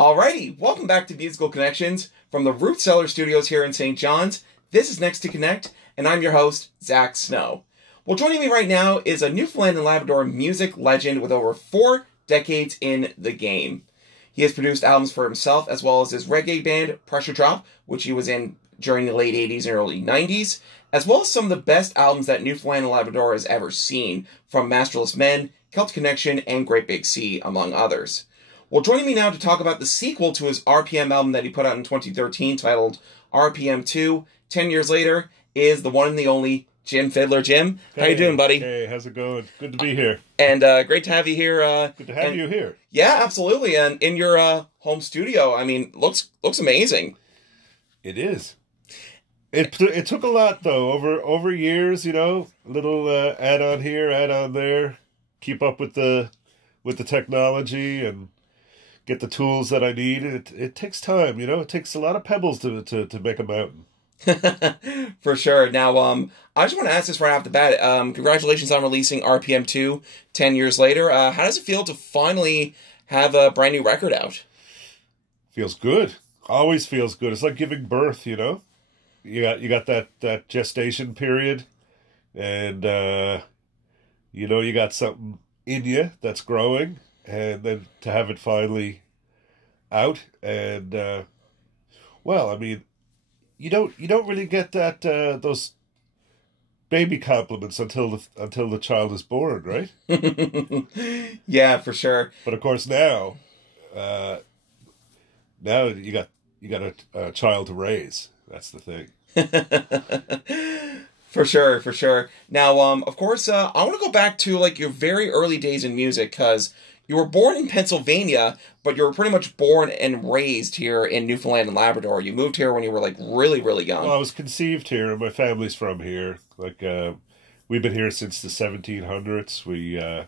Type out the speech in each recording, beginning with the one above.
Alrighty, welcome back to Musical Connections from the Root Cellar studios here in St. John's. This is NextIIConnect, and I'm your host, Zach Snow. Well, joining me right now is a Newfoundland and Labrador music legend with over 4 decades in the game. He has produced albums for himself as well as his reggae band, Pressure Drop, which he was in during the late 80s and early 90s, as well as some of the best albums that Newfoundland and Labrador has ever seen, from Masterless Men, Celtic Connection, and Great Big Sea, among others. Well, joining me now to talk about the sequel to his RPM album that he put out in 2013 titled RPM 2, 10 years later, is the one and the only Jim Fidler. Jim, how you doing, buddy? Hey, how's it going? Good to be here. And great to have you here. Good to have you here. Yeah, absolutely. And in your home studio, I mean, looks amazing. It is. It took a lot, though, over years, you know, little add-on here, add-on there, keep up with the technology and get the tools that I need. It takes time, you know. It takes a lot of pebbles to make a mountain. For sure. Now, I just want to ask this right off the bat. Congratulations on releasing RPM 2 10 years later. How does it feel to finally have a brand new record out? Feels good. Always feels good. It's like giving birth, you know. You got that gestation period, and you know, you got something in you that's growing, and then to have it finally out, and well, I mean, you don't really get that those baby compliments until the child is born, right? Yeah, for sure. But of course now you got a child to raise. That's the thing. For sure, for sure. Now, of course, I want to go back to like your very early days in music, because you were born in Pennsylvania, but you were pretty much born and raised here in Newfoundland and Labrador. You moved here when you were like really, really young. Well, I was conceived here, and my family's from here. Like, we've been here since the 1700s.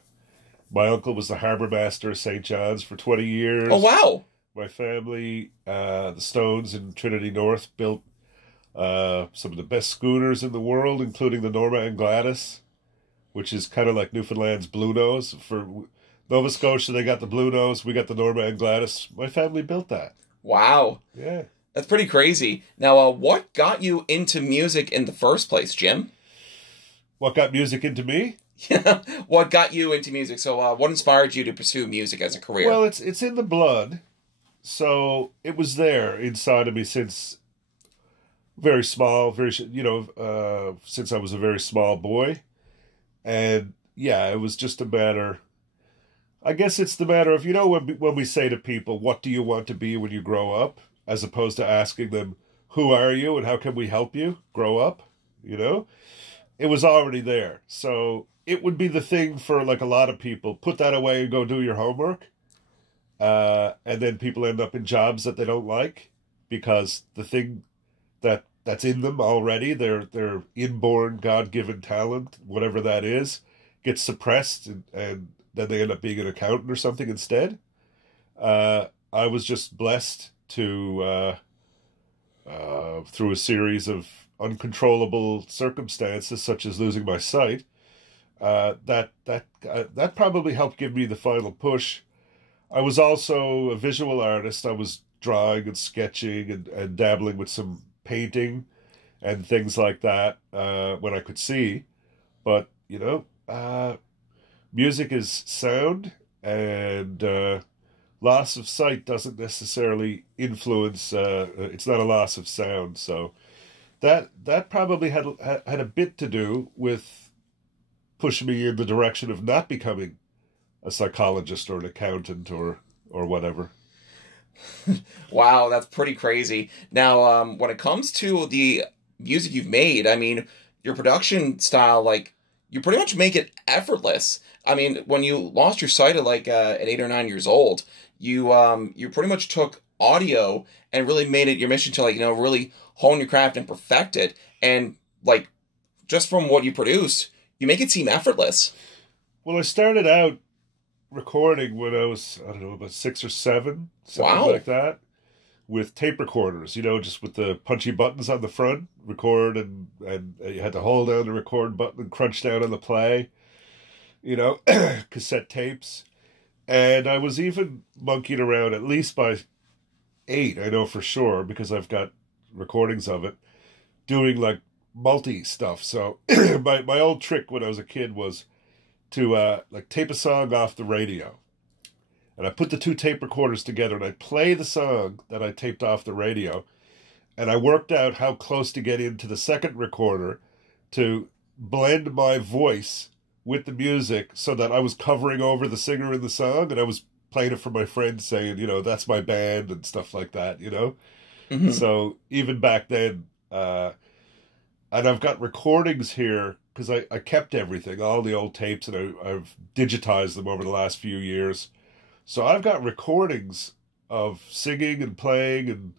My uncle was the harbor master of St. John's for 20 years. Oh, wow. My family, the Stones in Trinity North, built some of the best schooners in the world, including the Norma and Gladys, which is kind of like Newfoundland's Blue Nose. For Nova Scotia, they got the Blue Nose. We got the Norma and Gladys. My family built that. Wow. Yeah. That's pretty crazy. Now, what got you into music in the first place, Jim? What got music into me? Yeah. What got you into music? So what inspired you to pursue music as a career? Well, it's in the blood. So it was there inside of me since very small, since I was a very small boy. And yeah, it was just a matter, I guess it's the matter of, you know, when we say to people, what do you want to be when you grow up? As opposed to asking them, who are you and how can we help you grow up? You know, it was already there. So it would be the thing for like a lot of people, put that away and go do your homework. And then people end up in jobs that they don't like because the thing that's in them already, their inborn God-given talent, whatever that is, gets suppressed, and then they end up being an accountant or something instead. I was just blessed to, through a series of uncontrollable circumstances, such as losing my sight, that probably helped give me the final push. I was also a visual artist. I was drawing and sketching and dabbling with some painting and things like that when I could see. But, you know, music is sound, and loss of sight doesn't necessarily influence, it's not a loss of sound. So that probably had a bit to do with pushing me in the direction of not becoming a psychologist or an accountant or whatever. Wow, that's pretty crazy. Now, when it comes to the music you've made, I mean, your production style, like, you pretty much make it effortless. I mean, when you lost your sight at like at 8 or 9 years old, you pretty much took audio and really made it your mission to, like, you know, really hone your craft and perfect it. And like, just from what you produce, you make it seem effortless. Well, I started out recording when I was, I don't know, about 6 or 7, something Wow. like that, with tape recorders, you know, just with the punchy buttons on the front, record, and you had to hold down the record button and crunch down on the play, you know, cassette tapes. And I was even monkeying around, at least by 8, I know for sure, because I've got recordings of it, doing like multi stuff. So my old trick when I was a kid was to like tape a song off the radio. And I put the 2 tape recorders together and I play the song that I taped off the radio. And I worked out how close to get into the second recorder to blend my voice with the music so that I was covering over the singer in the song, and I was playing it for my friends saying, that's my band and stuff like that, Mm-hmm. So even back then, and I've got recordings here because I kept everything, all the old tapes, and I've digitized them over the last few years. So I've got recordings of singing and playing and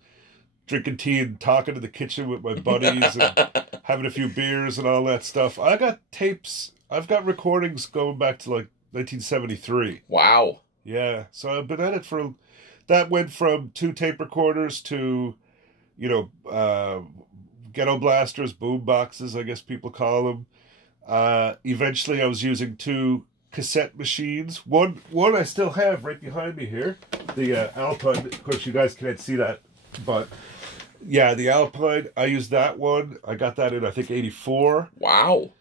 drinking tea and talking in the kitchen with my buddies and having a few beers and all that stuff. I got tapes. I've got recordings going back to like 1973. Wow. Yeah. So I've been at it for, that went from 2 tape recorders to, ghetto blasters, boom boxes, I guess people call them. Eventually I was using 2 cassette machines. One I still have right behind me here. The Alpine. Of course, you guys can't see that, but yeah, the Alpine. I used that one. I got that in, I think, 84. Wow.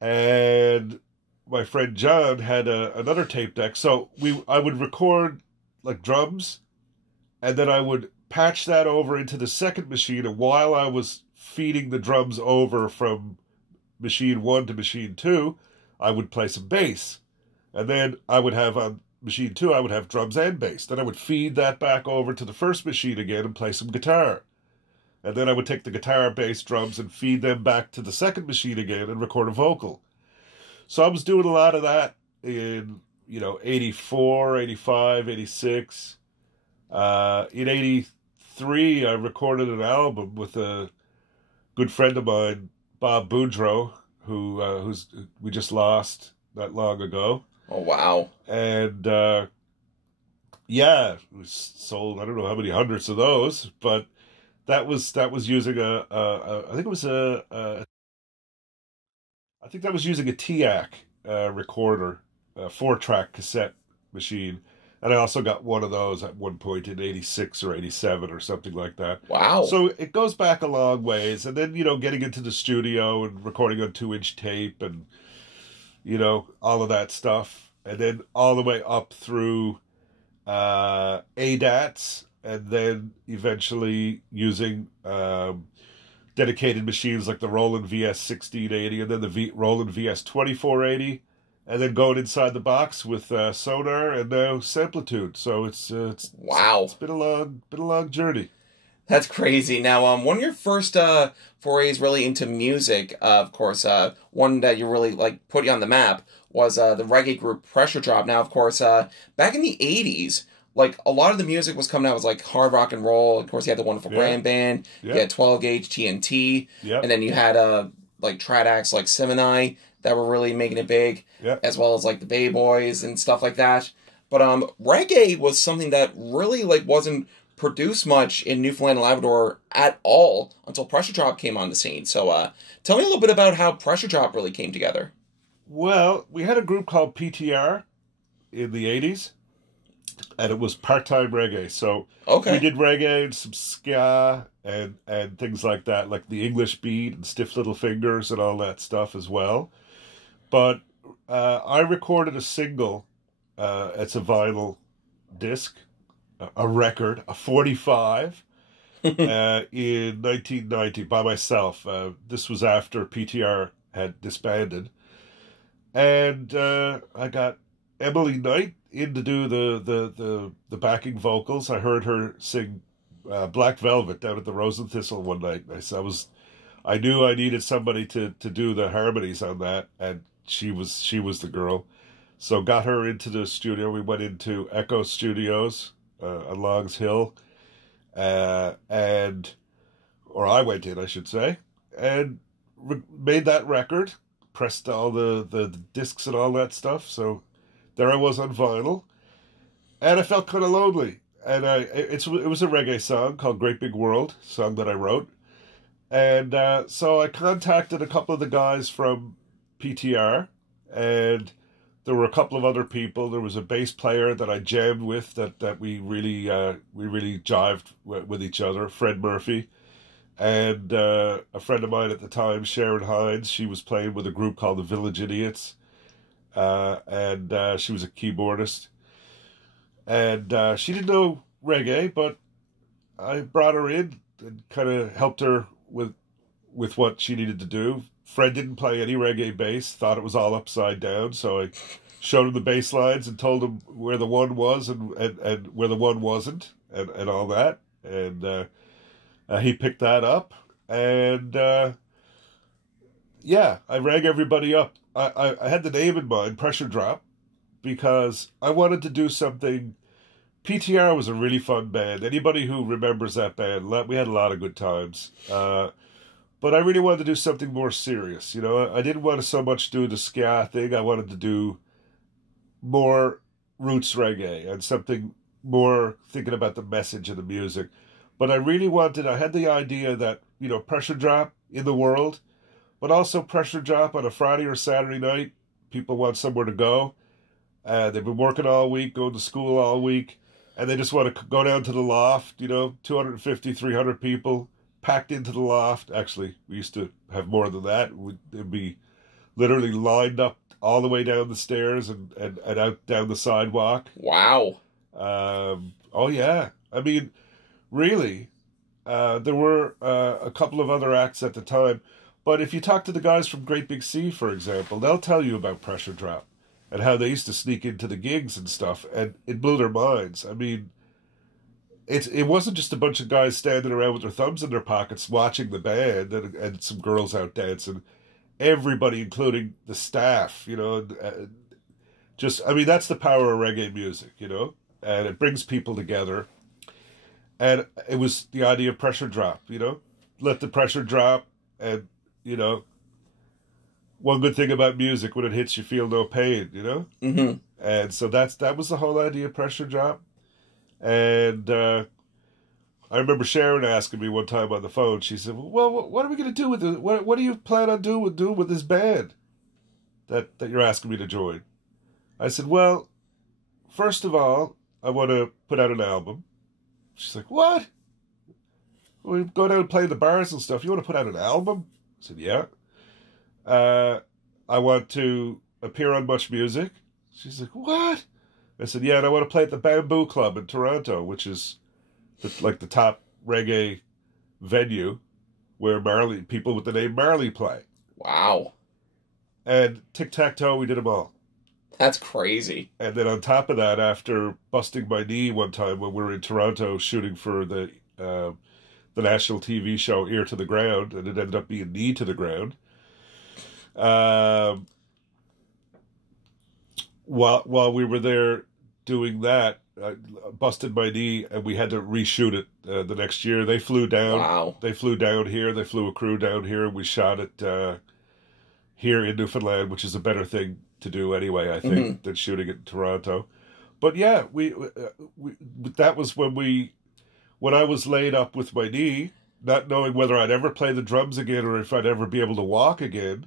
And my friend John had another tape deck. So I would record like drums, and then I would patch that over into the second machine. And while I was feeding the drums over from machine 1 to machine 2, I would play some bass. And then I would have on machine 2, I would have drums and bass. Then I would feed that back over to the first machine again and play some guitar. And then I would take the guitar, bass, drums, and feed them back to the second machine again and record a vocal. So I was doing a lot of that in, 84, 85, 86. In 83, I recorded an album with a good friend of mine, Bob Boudreau, who's we just lost not long ago. Oh, wow. And yeah, we sold, I don't know how many hundreds of those, but that was using I think it was I think that was using a TIAC recorder, a 4-track cassette machine. And I also got one of those at one point in 86 or 87 or something like that. Wow. So it goes back a long ways. And then, getting into the studio and recording on 2-inch tape and, all of that stuff. And then all the way up through ADATs, and then eventually using dedicated machines like the Roland VS1680 and then the Roland VS2480. And then going inside the box with sonar and now Samplitude. So it's wow. It's been a long journey. That's crazy. Now, one of your first forays really into music, of course, one that you really put you on the map was the reggae group Pressure Drop. Now, of course, back in the 80s, a lot of the music was coming out was hard rock and roll. Of course, you had the Wonderful Grand Band, you had 12 Gauge TNT, and then you had trad acts like Simony that were really making it big, as well as the Bay Boys and stuff like that. But reggae was something that really wasn't produced much in Newfoundland and Labrador at all until Pressure Drop came on the scene. So tell me a little bit about how Pressure Drop really came together. Well, we had a group called PTR in the 80s, and it was part-time reggae. So we did reggae and some ska and things like that, like the English Beat and Stiff Little Fingers and all that stuff as well. But I recorded a single. It's a vinyl disc, a record, a 45, in 1990 by myself. This was after PTR had disbanded. And I got Emily Knight in to do the backing vocals. I heard her sing Black Velvet down at the Rose and Thistle one night. I knew I needed somebody to do the harmonies on that, and she was the girl. So got her into the studio. We went into Echo Studios on Longs Hill, or I went in, I should say, and made that record, pressed all the discs and all that stuff. So there I was on vinyl, and I felt kind of lonely. And it was a reggae song called Great Big World, song that I wrote. And so I contacted a couple of the guys from PTR, and there were a couple of other people. There was a bass player that I jammed with that we really jived with each other, Fred Murphy. And a friend of mine at the time, Sharon Hines, she was playing with a group called the Village Idiots. And she was a keyboardist. And she didn't know reggae, but I brought her in and kind of helped her with what she needed to do. Fred didn't play any reggae bass, thought it was all upside down, so I showed him the bass lines and told him where the one was and where the one wasn't and all that. And he picked that up, and yeah, I rang everybody up. I had the name in mind, Pressure Drop, because I wanted to do something. PTR was a really fun band. Anybody who remembers that band, we had a lot of good times. But I really wanted to do something more serious. You know, I didn't want to so much do the ska thing. I wanted to do more roots reggae and something more thinking about the message of the music. But I had the idea that, you know, Pressure Drop in the world, but also Pressure Drop on a Friday or Saturday night. People want somewhere to go. They've been working all week, going to school all week, and they just want to go down to the loft, you know, 250, 300 people packed into the loft. Actually, we used to have more than that. It'd be literally lined up all the way down the stairs and out down the sidewalk. Wow. Oh, yeah. I mean, really, there were a couple of other acts at the time. But if you talk to the guys from Great Big Sea, for example, they'll tell you about Pressure Drop and how they used to sneak into the gigs and stuff. And it blew their minds. I mean, it wasn't just a bunch of guys standing around with their thumbs in their pockets watching the band and some girls out dancing. Everybody, including the staff, you know, I mean, that's the power of reggae music, you know, and it brings people together. And it was the idea of Pressure Drop, you know, let the pressure drop. And, you know, one good thing about music, when it hits, you feel no pain, you know? Mm-hmm. And so that was the whole idea of Pressure Drop. And I remember Sharon asking me one time on the phone, she said, well, what are we going to do with it? What do you plan on doing with this band that you're asking me to join? I said, well, first of all, I want to put out an album. She's like, what? We go down and play in the bars and stuff. You want to put out an album? I said, yeah. I want to appear on Much Music. She's like, what? I said, yeah, and I want to play at the Bamboo Club in Toronto, which is the top reggae venue where people with the name Marley play. Wow. And tic-tac-toe, we did them all. That's crazy. And then on top of that, after busting my knee one time when we were in Toronto shooting for the national TV show Ear to the Ground, and it ended up being Knee to the Ground. While we were there doing that, I busted my knee, and we had to reshoot it the next year. They flew down. Wow. They flew down here. They flew a crew down here. We shot it here in Newfoundland, which is a better thing to do anyway, I think, than shooting it in Toronto. But yeah, we that was when I was laid up with my knee, not knowing whether I'd ever play the drums again or if I'd ever be able to walk again.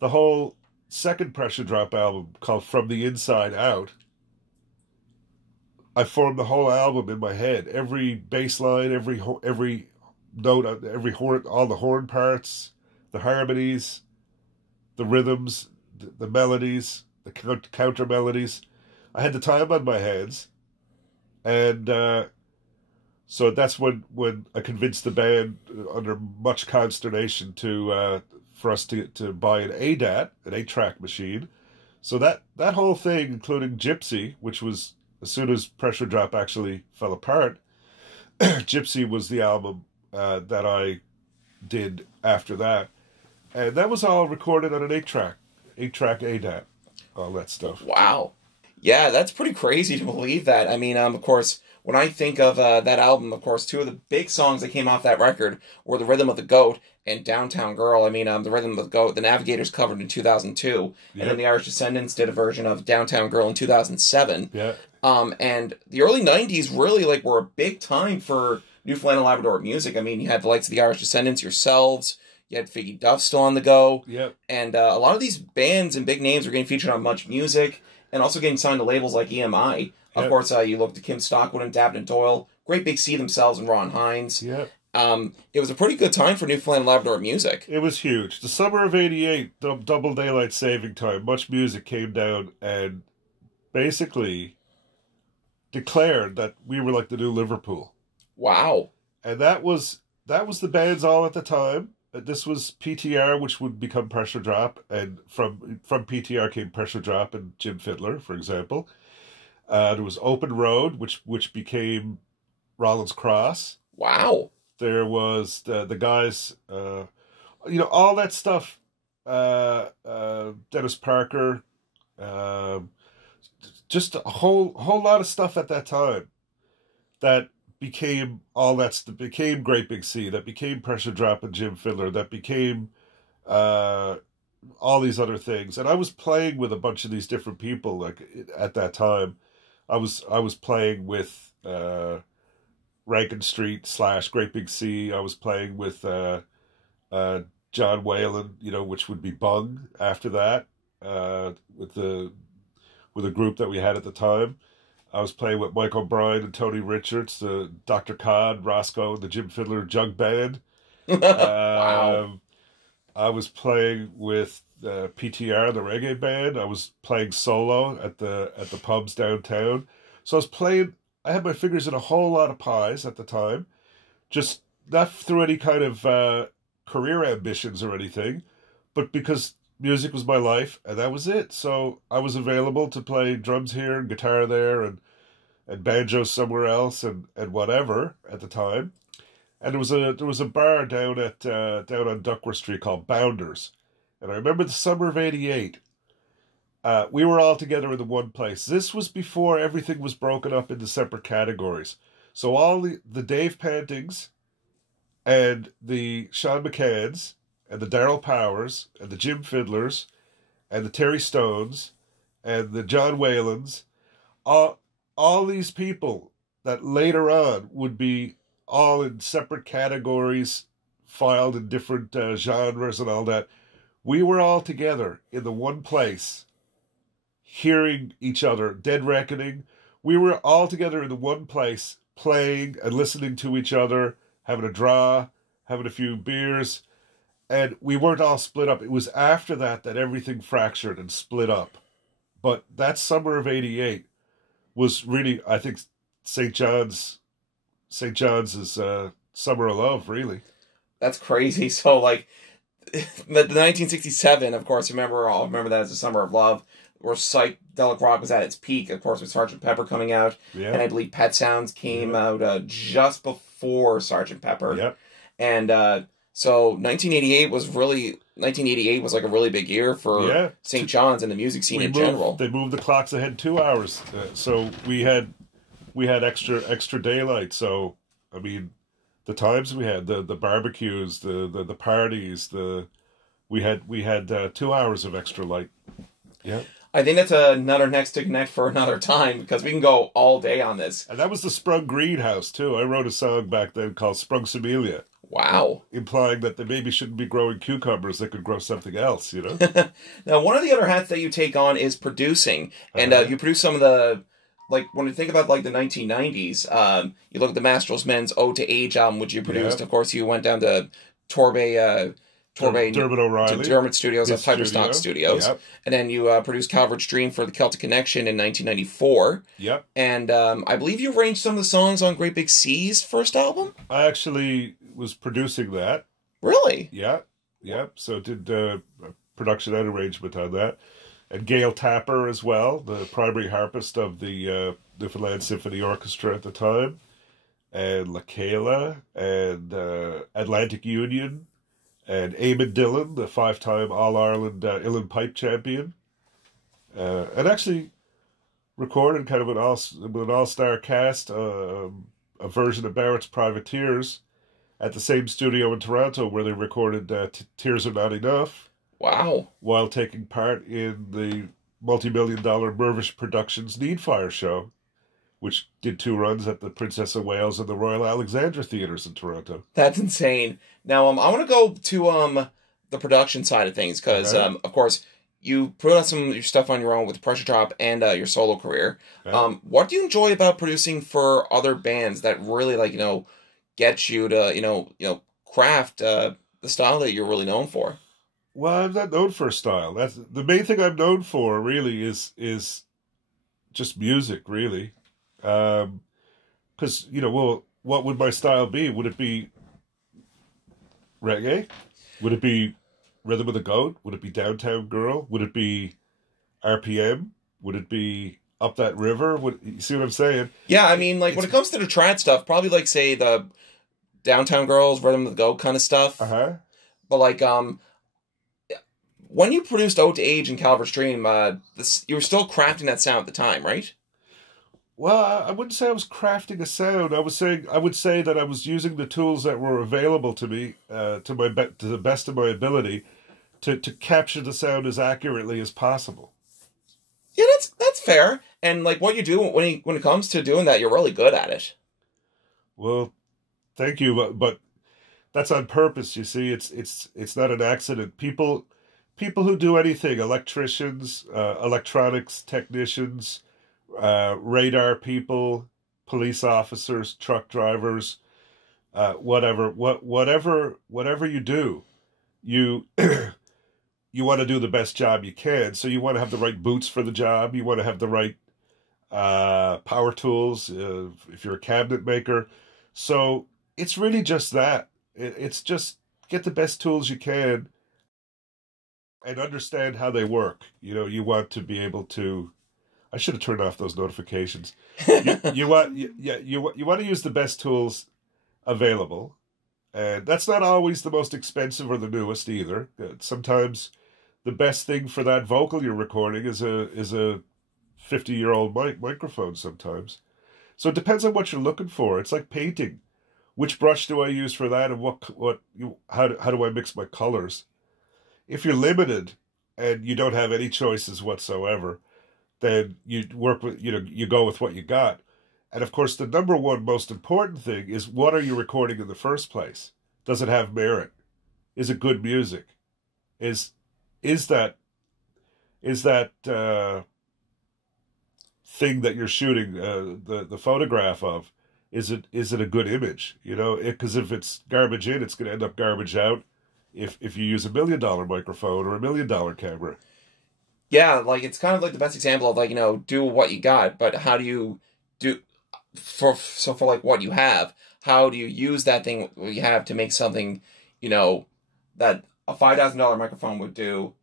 The whole second Pressure Drop album, called From the Inside Out, I formed the whole album in my head. Every bass line, every note, every horn, all the horn parts, the harmonies, the rhythms, the melodies, the counter melodies. I had the time on my hands, and so that's when I convinced the band, under much consternation, for us to buy an ADAT, an 8-track machine. So that whole thing, including Gypsy, which was, as soon as Pressure Drop actually fell apart, Gypsy was the album that I did after that. And that was all recorded on an 8-track ADAT, all that stuff. Wow. Yeah, that's pretty crazy to believe that. I mean, of course, when I think of that album, of course, two of the big songs that came off that record were The Rhythm of the Goat and Downtown Girl. I mean, The Rhythm of the Goat, the Navigators covered in 2002, and then the Irish Descendants did a version of Downtown Girl in 2007. Yeah. And the early 90s really were a big time for Newfoundland and Labrador music. I mean, you had the likes of the Irish Descendants, yourselves, you had Figgy Duff still on the go. Yep. And a lot of these bands and big names were getting featured on Much Music. and also getting signed to labels like EMI. Of course, you look to Kim Stockwood and Dabney Doyle, Great Big Sea themselves, and Ron Hines. Yep. It was a pretty good time for Newfoundland and Labrador music. It was huge. The summer of '88, double daylight saving time, much music came down and basically declared that we were like the new Liverpool. Wow. And that was the bands all at the time. This was PTR, which would become Pressure Drop, and from PTR came Pressure Drop and Jim Fidler, for example. There was Open Road, which became Rollins Cross. Wow. There was the guys, all that stuff. Dennis Parker, just a whole lot of stuff at that time that became became Great Big Sea, that became Pressure Drop and Jim Fidler, that became all these other things. And I was playing with a bunch of these different people like at that time. I was playing with Rankin Street / Great Big Sea. I was playing with John Whalen, which would be Bung after that, with a group that we had at the time. I was playing with Mike O'Brien and Tony Richards, the Dr. Cod, Roscoe, the Jim Fidler Jug Band. Wow. I was playing with PTR, the reggae band. I was playing solo at the pubs downtown. So I had my fingers in a whole lot of pies at the time, just not through any kind of career ambitions or anything, but because music was my life, and that was it. So I was available to play drums here and guitar there and banjo somewhere else and whatever at the time. And there was a bar down on Duckworth Street called Bounders. And I remember the summer of '88. We were all together in the one place. This was before everything was broken up into separate categories. So all the Dave Pantings and the Sean McCanns and the Darryl Powers and the Jim Fidlers and the Terry Stones and the John Whalens, all these people that later on would be all in separate categories, filed in different genres and all that. We were all together in the one place, hearing each other, Dead Reckoning. We were all together in the one place, playing and listening to each other, having a draw, having a few beers, and we weren't all split up. It was after that everything fractured and split up. But that summer of '88 was really, I think, St. John's is summer of love, really. That's crazy. So, like, the 1967, of course, I'll remember that as the summer of love, where psychedelic rock was at its peak, of course, with Sgt. Pepper coming out. Yeah. And I believe Pet Sounds came out just before Sgt. Pepper. Yep. And so 1988 was like a really big year for St. John's and the music scene in general. They moved the clocks ahead 2 hours. So we had extra daylight. So, I mean, the times we had, the barbecues, the parties, we had 2 hours of extra light. Yeah. I think that's another NextIIConnect for another time, because we can go all day on this. And that was the Sprung greenhouse, too. I wrote a song back then called Sprung Somelia. Wow. Implying that they maybe shouldn't be growing cucumbers, they could grow something else, Now, one of the other hats that you take on is producing. And you produce some of the, like, when you think about, like, the 1990s, you look at the Mastrals Men's Ode to Age album, which you produced. Yep. Of course, you went down to Dermot O'Reilly, to Dermot Studios at Piper Stock Studios. Yep. And then you produced Calvert's Dream for the Celtic Connection in 1994. Yep. And I believe you arranged some of the songs on Great Big Sea's first album? I actually was producing that. Really? Yeah. Yep. So did production and arrangement on that. And Gail Tapper as well, the primary harpist of the Newfoundland Symphony Orchestra at the time. And LaKayla and Atlantic Union. And Eamon Dillon, the 5-time All-Ireland uilleann pipe champion. And actually recorded kind of an all-star cast, a version of Barrett's Privateers at the same studio in Toronto where they recorded Tears Are Not Enough. Wow. While taking part in the multi-million-dollar Mervish Productions Needfire show, which did 2 runs at the Princess of Wales and the Royal Alexandra Theatres in Toronto. That's insane. Now, I want to go to the production side of things, because, of course, you put out some of your stuff on your own with Pressure Drop and your solo career. Yeah. What do you enjoy about producing for other bands that really like get you to craft the style that you're really known for? Well, I'm not known for a style. That's the main thing I'm known for. Really, is just music. Really, because well, what would my style be? Would it be reggae? Would it be Rhythm of the Goat? Would it be Downtown Girl? Would it be RPM? Would it be Up That River? You see what I'm saying? Yeah, I mean, like when it comes to the trad stuff, probably like say the Downtown Girls, Rhythm of the Goat kind of stuff. But like when you produced Ode to Age and Calvert Stream, you were still crafting that sound at the time, right? Well, I wouldn't say I was crafting a sound. I would say that I was using the tools that were available to me to the best of my ability to capture the sound as accurately as possible. Yeah, that's fair. And like what you do when it comes to doing that, you're really good at it. Well, thank you, but that's on purpose. You see, it's not an accident. People who do anything, electricians, electronics technicians, radar people, police officers, truck drivers, whatever you do, you you want to do the best job you can. So you want to have the right boots for the job. You want to have the right power tools if you're a cabinet maker. So it's really just that. It's just get the best tools you can and understand how they work. You want to be able to. I should have turned off those notifications. You want to use the best tools available, and that's not always the most expensive or the newest either. Sometimes the best thing for that vocal you're recording is a 50-year-old microphone. Sometimes, so it depends on what you're looking for. It's like painting. Which brush do I use for that, and how do I mix my colors? If you're limited and you don't have any choices whatsoever, then you work with, you go with what you got. And of course, the number one most important thing is, what are you recording in the first place? Does it have merit? Is it good music? Is that thing that you're shooting the photograph of? Is it a good image? Because if it's garbage in, it's going to end up garbage out. If you use $1 million microphone or $1 million camera. Yeah, like it's kind of like the best example of like, do what you got, but how do you do for like what you have? How do you use that thing you have to make something, that a $5,000 microphone would do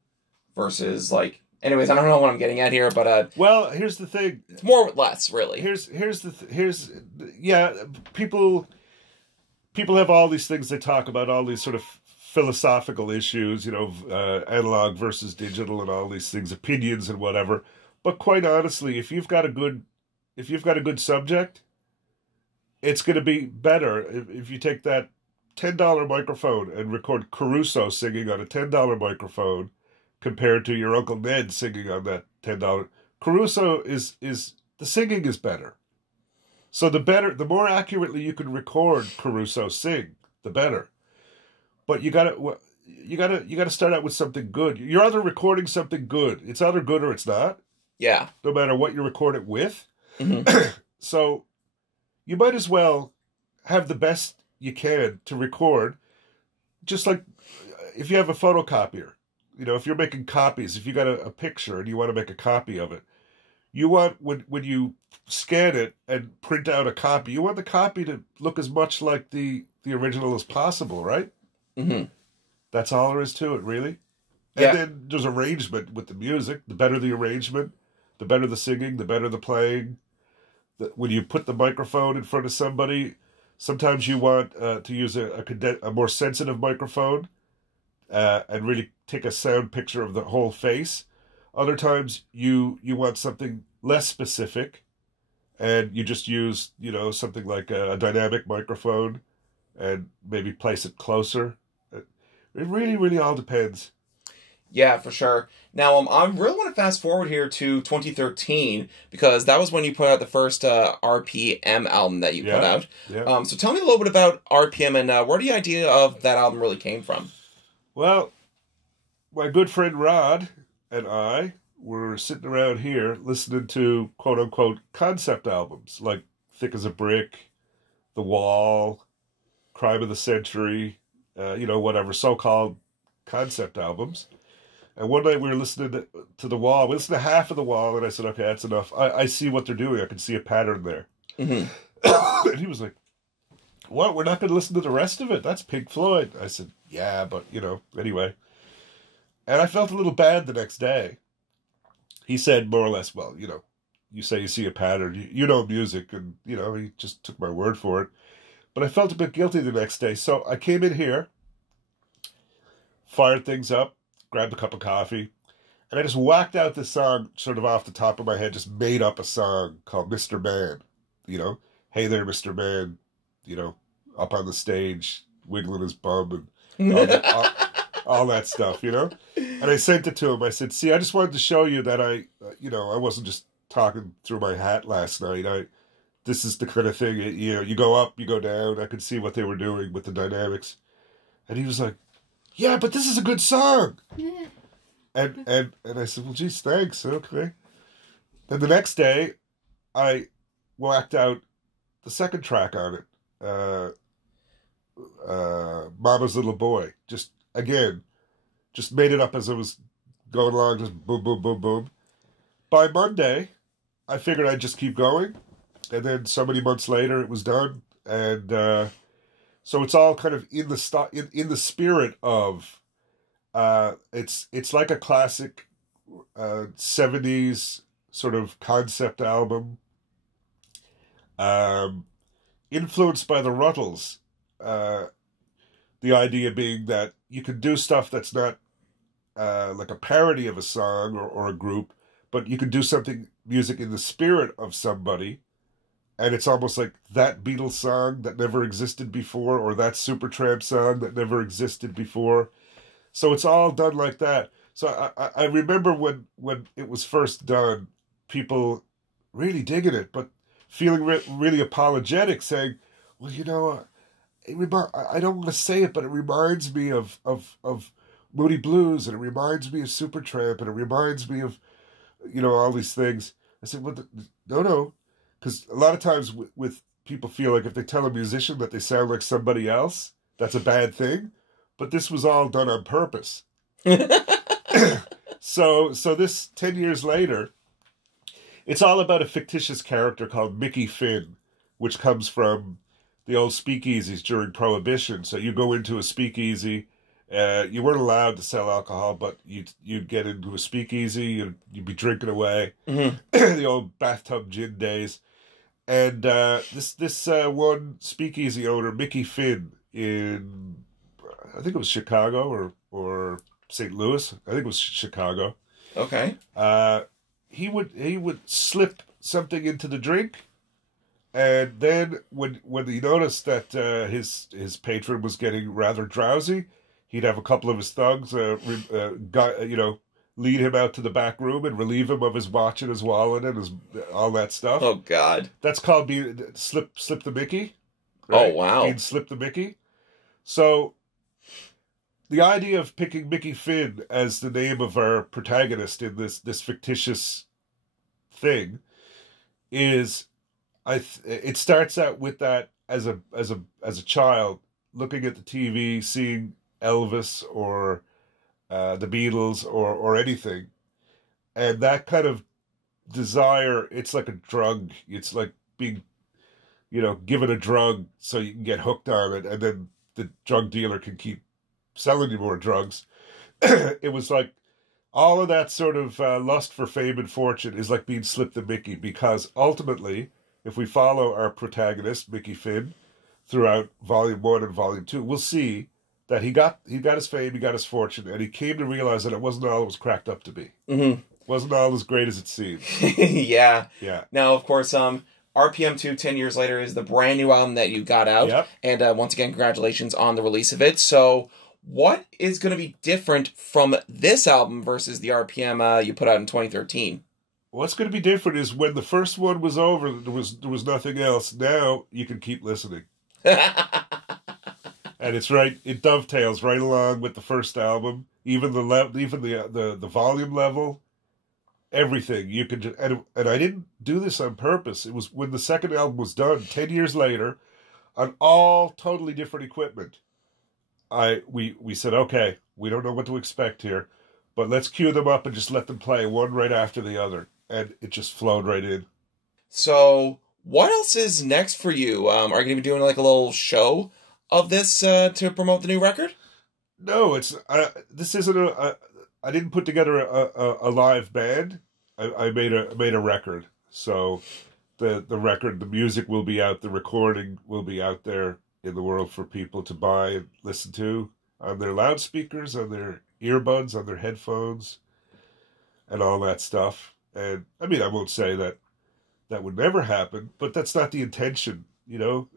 versus like, anyways, I don't know what I'm getting at here, but well, here's the thing. It's more with less, really. People have all these things they talk about, all these sort of philosophical issues, analog versus digital and all these things, opinions and whatever. But quite honestly, if you've got a good subject, it's going to be better if you take that $10 microphone and record Caruso singing on a $10 microphone compared to your Uncle Ned singing on that $10. Caruso is the singing is better. So the more accurately you can record Caruso sing, the better. But you gotta start out with something good. You're either recording something good. It's either good or it's not. Yeah. No matter what you record it with. Mm-hmm. So you might as well have the best you can to record. Just like if you have a photocopier, if you're making copies, if you got a picture and you want to make a copy of it, you want when you scan it and print out a copy, you want the copy to look as much like the original as possible, right? Mm-hmm. That's all there is to it, really. Yeah. And then there's arrangement with the music. The better the arrangement, the better the singing, the better the playing. When you put the microphone in front of somebody, sometimes you want to use a more sensitive microphone and really take a sound picture of the whole face. Other times you want something less specific, and you just use something like a dynamic microphone and maybe place it closer. It really, really all depends. Yeah, for sure. Now, I really want to fast forward here to 2013, because that was when you put out the first RPM album that you put out. Yeah. So tell me a little bit about RPM and where the idea of that album really came from. Well, my good friend Rod and I were sitting around here listening to quote-unquote concept albums, like Thick as a Brick, The Wall, Crime of the Century, whatever, so-called concept albums. And one night we were listening to The Wall. We listened to half of The Wall, and I said, okay, that's enough. I see what they're doing. I can see a pattern there. Mm-hmm. And he was like, what? We're not going to listen to the rest of it? That's Pink Floyd. I said, yeah, but, anyway. And I felt a little bad the next day. He said more or less, well, you say you see a pattern. You know music, and, he just took my word for it. But I felt a bit guilty the next day. So I came in here, fired things up, grabbed a cup of coffee, and I just whacked out this song sort of off the top of my head, just made up a song called Mr. Man. Hey there, Mr. Man, up on the stage, wiggling his bum and all that stuff, And I sent it to him. I said, see, I just wanted to show you that I wasn't just talking through my hat last night. This is the kind of thing, you go up, you go down. I could see what they were doing with the dynamics. And he was like, yeah, but this is a good song. And I said, well, geez, thanks. Okay. Then the next day, I whacked out the second track on it. Mama's Little Boy. Just made it up as I was going along, just boom, boom, boom, boom. By Monday, I figured I'd just keep going. And then so many months later, it was done. And so it's all kind of in the spirit of, it's like a classic 70s sort of concept album, influenced by the Ruttles. The idea being that you can do stuff that's not like a parody of a song or a group, but you can do music in the spirit of somebody. And it's almost like that Beatles song that never existed before, or that Supertramp song that never existed before. So it's all done like that. So I remember when it was first done, people really digging it, but feeling really apologetic, saying, well, I don't want to say it, but it reminds me of Moody Blues, and it reminds me of Supertramp, and it reminds me of, all these things. I said, well, no. Because a lot of times with people feel like if they tell a musician that they sound like somebody else, that's a bad thing. But this was all done on purpose. So this 10 years later, it's all about a fictitious character called Mickey Finn, which comes from the old speakeasies during Prohibition. So you go into a speakeasy, you weren't allowed to sell alcohol, but you'd get into a speakeasy, you'd be drinking away, the old bathtub gin days. And this one speakeasy owner, Mickey Finn, in, I think it was Chicago or St. Louis. I think it was Chicago. Okay. He would slip something into the drink, and then when he noticed that his patron was getting rather drowsy, he'd have a couple of his thugs, lead him out to the back room and relieve him of his watch and his wallet and all that stuff. Oh, God. That's called being slip the Mickey. Right? Oh, wow. Being slip the Mickey. So the idea of picking Mickey Finn as the name of our protagonist in this fictitious thing is, it starts out with that as a child looking at the TV, seeing Elvis or the Beatles or anything, and that kind of desire, it's like a drug. It's like being, given a drug so you can get hooked on it, and then the drug dealer can keep selling you more drugs. It was like all of that sort of lust for fame and fortune is like being slipped the Mickey, because ultimately, if we follow our protagonist, Mickey Finn, throughout Volume 1 and Volume 2, we'll see that he got his fame, he got his fortune, and he came to realize that it wasn't all it was cracked up to be. Mm-hmm. It wasn't all as great as it seemed. Yeah. Yeah. Now, of course, RPM 2, 10 years later, is the brand new album that you got out. Yep. And once again, congratulations on the release of it. So what is going to be different from this album versus the RPM you put out in 2013? What's going to be different is when the first one was over, there was nothing else. Now you can keep listening. And it's right. It dovetails right along with the first album. Even the volume level, everything you could. And I didn't do this on purpose. It was when the second album was done, 10 years later, on all totally different equipment. We said, okay, we don't know what to expect here, but let's cue them up and just let them play one right after the other, and it just flowed right in. So, what else is next for you? Are you going to be doing like a little show of this to promote the new record? No, this isn't I didn't put together a live band. I made a record. So the record, the music will be out, the recording will be out there in the world for people to buy and listen to on their loudspeakers, on their earbuds, on their headphones, and all that stuff. And I mean, I won't say that would never happen, but that's not the intention, you know.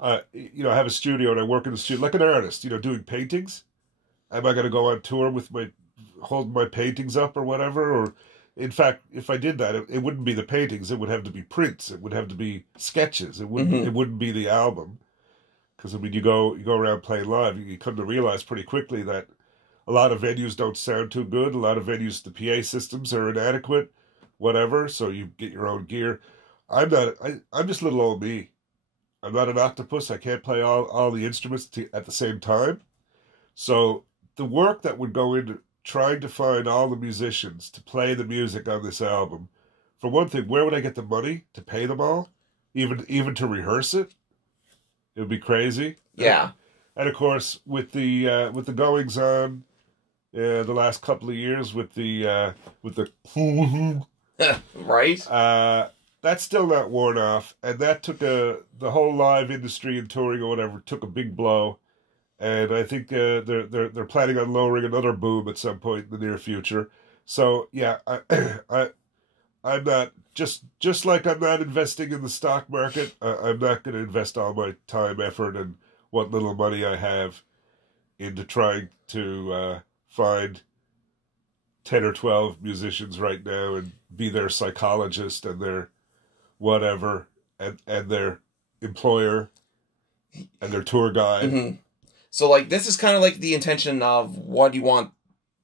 I have a studio and I work in the studio like an artist, doing paintings. Am I going to go on tour with holding my paintings up or whatever? Or, in fact, if I did that, it wouldn't be the paintings. It would have to be prints. It would have to be sketches. It wouldn't be the album. Because, I mean, you go around playing live, you come to realize pretty quickly that a lot of venues don't sound too good. A lot of venues, the PA systems are inadequate, whatever. So you get your own gear. I'm just little old me. I'm not an octopus. I can't play all the instruments at the same time. So the work that would go into trying to find all the musicians to play the music on this album, for one thing, where would I get the money to pay them all? Even to rehearse it? It would be crazy. Yeah. And of course, with the goings on the last couple of years with the right. That's still not worn off, and that took the whole live industry and touring or whatever took a big blow, and I think they're planning on lowering another boom at some point in the near future. So yeah, I'm not just like I'm not investing in the stock market. I'm not going to invest all my time, effort, and what little money I have into trying to find 10 or 12 musicians right now and be their psychologist and their whatever, and their employer and their tour guide. Mm-hmm. So, like, this is kind of like the intention of what you want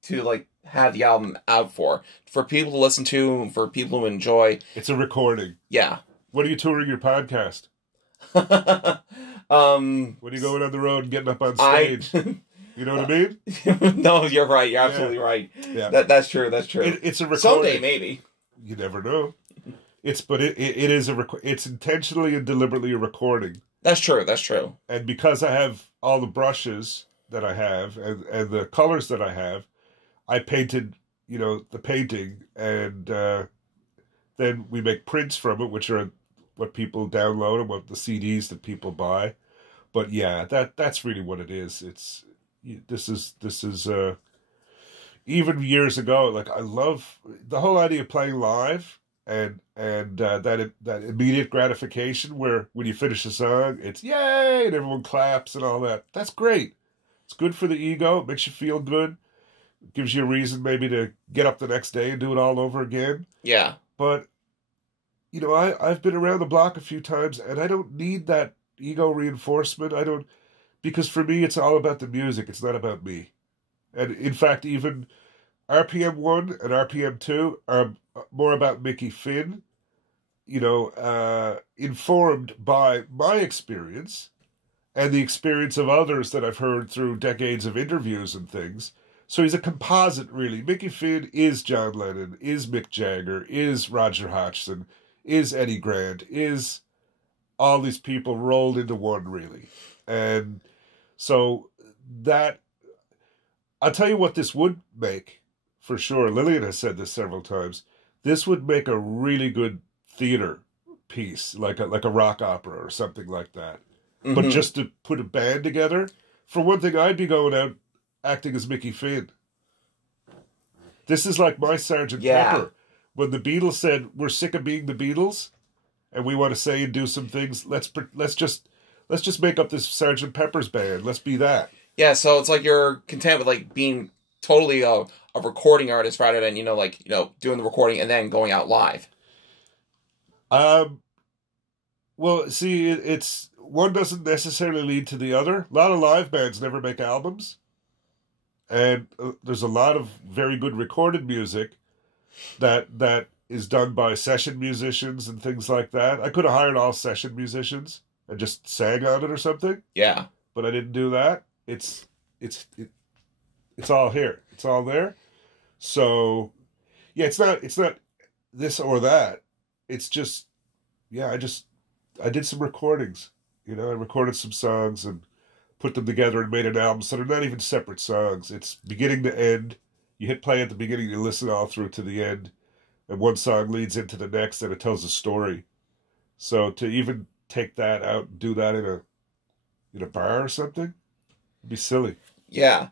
to, like, have the album out for people to listen to, for people to enjoy. It's a recording. Yeah. What are you touring your podcast? When are you going on the road and getting up on stage? You know what I mean? No, you're right. You're absolutely right. Yeah. That's true. That's true. It's a recording. Someday, maybe. You never know. It's intentionally and deliberately a recording. That's true. That's true. And because I have all the brushes that I have and the colors that I have, I painted, the painting, and then we make prints from it, which are what people download and what the CDs that people buy. But yeah, that's really what it is. This is even years ago. Like, I love the whole idea of playing live. And that immediate gratification where when you finish a song, it's yay, and everyone claps and all that. That's great. It's good for the ego. It makes you feel good. It gives you a reason maybe to get up the next day and do it all over again. Yeah. But, I've been around the block a few times, and I don't need that ego reinforcement. Because for me, it's all about the music. It's not about me. And in fact, even RPM 1 and RPM 2 are more about Mickey Finn, informed by my experience and the experience of others that I've heard through decades of interviews and things. So he's a composite, really. Mickey Finn is John Lennon, is Mick Jagger, is Roger Hodgson, is Eddie Grant, is all these people rolled into one, really. And so I'll tell you what this would make, for sure. Lillian has said this several times. This would make a really good theater piece, like a rock opera or something like that. Mm-hmm. But just to put a band together, for one thing, I'd be going out acting as Mickey Finn. This is like my Sgt. Pepper. When the Beatles said, we're sick of being the Beatles, and we want to say and do some things, let's just make up this Sgt. Pepper's band. Let's be that. Yeah, so it's like you're content with, like, being totally a recording artist rather than, doing the recording and then going out live. Well, see, it's one doesn't necessarily lead to the other. A lot of live bands never make albums. And there's a lot of very good recorded music that is done by session musicians and things like that. I could have hired all session musicians and just sang on it or something. Yeah. But I didn't do that. It's all here. It's all there. So yeah, it's not this or that. It's just, yeah, I did some recordings. You know, I recorded some songs and put them together and made an album. So they're not even separate songs. It's beginning to end. You hit play at the beginning, you listen all through to the end, and one song leads into the next, and it tells a story. So to even take that out and do that in a bar or something, it'd be silly. Yeah.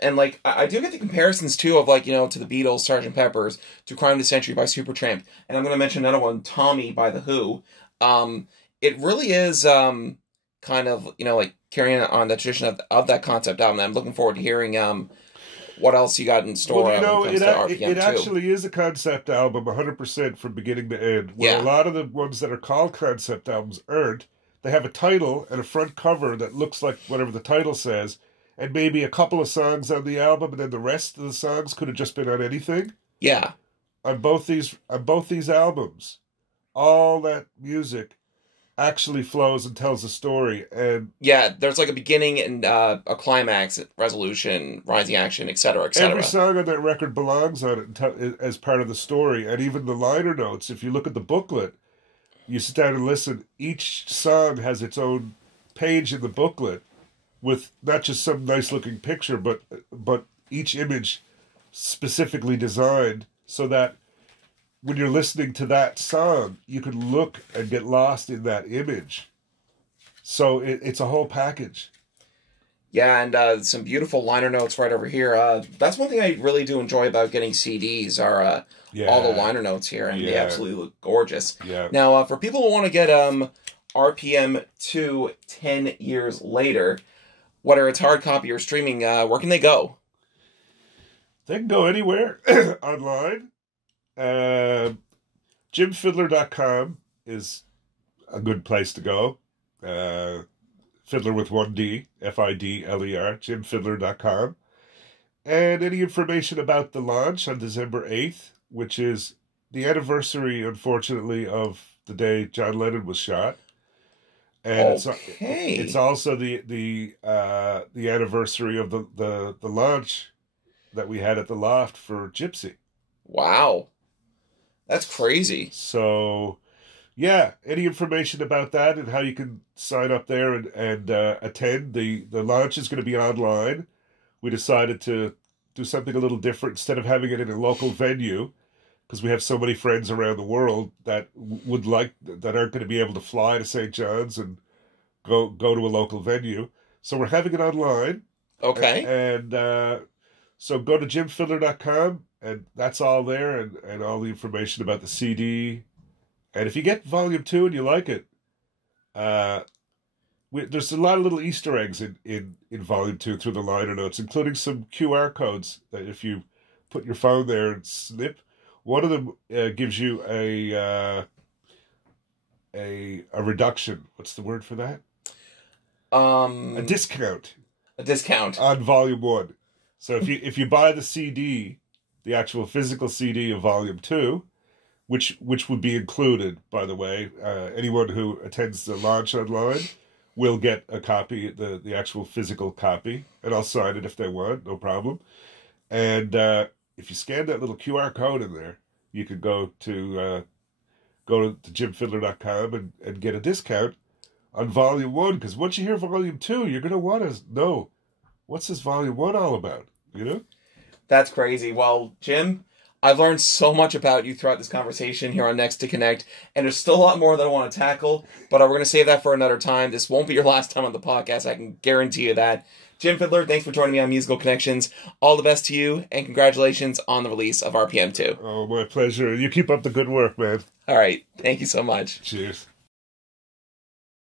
And, like, I do get the comparisons, too, of, like, you know, to the Beatles, Sgt. Pepper's, to Crime of the Century by Supertramp. And I'm going to mention another one, Tommy by The Who. It really is kind of, you know, like, carrying on the tradition of that concept album. I'm looking forward to hearing what else you got in store. Well, you know, when it comes to RPM, it actually is a concept album 100% from beginning to end. Where a lot of the ones that are called concept albums aren't. They have a title and a front cover that looks like whatever the title says, and maybe a couple of songs on the album, and then the rest of the songs could have just been on anything. Yeah. On both these albums, all that music actually flows and tells a story. And yeah, there's like a beginning and a climax, resolution, rising action, etc., etc. Every song on that record belongs on it as part of the story. And even the liner notes, if you look at the booklet, you sit down and listen, each song has its own page in the booklet with not just some nice looking picture, but each image specifically designed so that when you're listening to that song, you can look and get lost in that image. So it's a whole package. Yeah, and some beautiful liner notes right over here. That's one thing I really do enjoy about getting CDs are all the liner notes here, and they absolutely look gorgeous. Yeah. Now, for people who want to get RPM 2 10 years later, whether it's hard copy or streaming, where can they go? They can go anywhere online. JimFidler.com is a good place to go. Fidler with one D, Fidler, JimFidler.com. And any information about the launch on December 8th, which is the anniversary, unfortunately, of the day John Lennon was shot. And it's also the anniversary of the launch that we had at the Loft for Gypsy. Wow. That's crazy. So, yeah, any information about that and how you can sign up there and attend. The launch is going to be online. We decided to do something a little different instead of having it in a local venue, because we have so many friends around the world that that aren't going to be able to fly to St. John's and go to a local venue. So we're having it online. Okay. And so go to JimFidler.com, and that's all there, and all the information about the CD. And if you get Volume 2 and you like it, there's a lot of little Easter eggs in Volume 2 through the liner notes, including some QR codes that if you put your phone there and snip, one of them gives you a reduction. What's the word for that? A discount. A discount on Volume 1. So if you buy the CD, the actual physical CD of Volume 2, which would be included, by the way, anyone who attends the launch online will get a copy, the actual physical copy, and I'll sign it if they want, no problem. And if you scan that little QR code in there, you can go to JimFidler.com and get a discount on Volume 1, because once you hear Volume 2, you're going to want to know, what's this Volume 1 all about, you know? That's crazy. Well, Jim, I've learned so much about you throughout this conversation here on NextIIConnect, and there's still a lot more that I want to tackle, but we're going to save that for another time. This won't be your last time on the podcast, I can guarantee you that. Jim Fidler, thanks for joining me on Musical Connections. All the best to you, and congratulations on the release of RPM 2. Oh, my pleasure. You keep up the good work, man. All right. Thank you so much. Cheers.